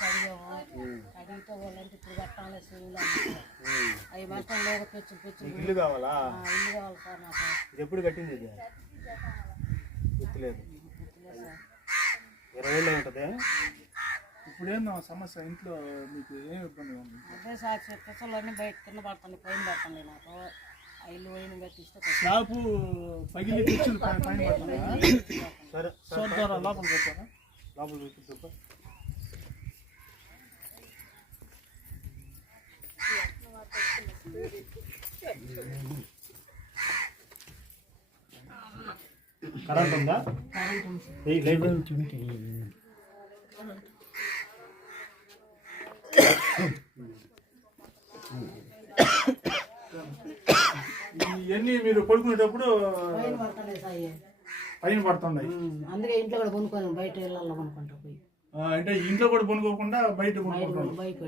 కడిగాము కడిగితే వాళ్ళంటే ఇప్పుడు కట్టాలి సూళ్ళు అవి మాత్రం లేక పెచ్చు పెచ్చు ఇల్లు కావాలా? ఇల్లు కావాలి సార్ నాకు. ఎప్పుడు కట్టింది ఇది? గుర్తులేదు. ఇరవై ఏళ్ళు ఉంటుంది ఇప్పుడు ఏందో సమస్య ఇంట్లో మీకు ఏం ఇబ్బంది ఉంది? అదే సార్ పిచ్చలన్నీ బయట కింద పడుతుంది పైన పడుతుంది నాకు. ఆ ఇల్లు పోయిన కట్టిస్తే కొంచెం స్లాబ్ పగిలి తెచ్చులు పైన పడుతుందా? సరే సో ద్వారా లోపల పెట్టారా లోపల చూపించు కరెంట్ ఉందా? లైట్ ఇవన్నీ మీరు పడుకునేటప్పుడు పైన పడుతున్నాయి అందుకే ఇంట్లో కూడా కొనుక్కొని బయట ఇళ్ళల్లో కొనుక్కుంటా పోయి. ఆ, అంటే ఇంట్లో కూడా పనుకోకుండా బయట బయట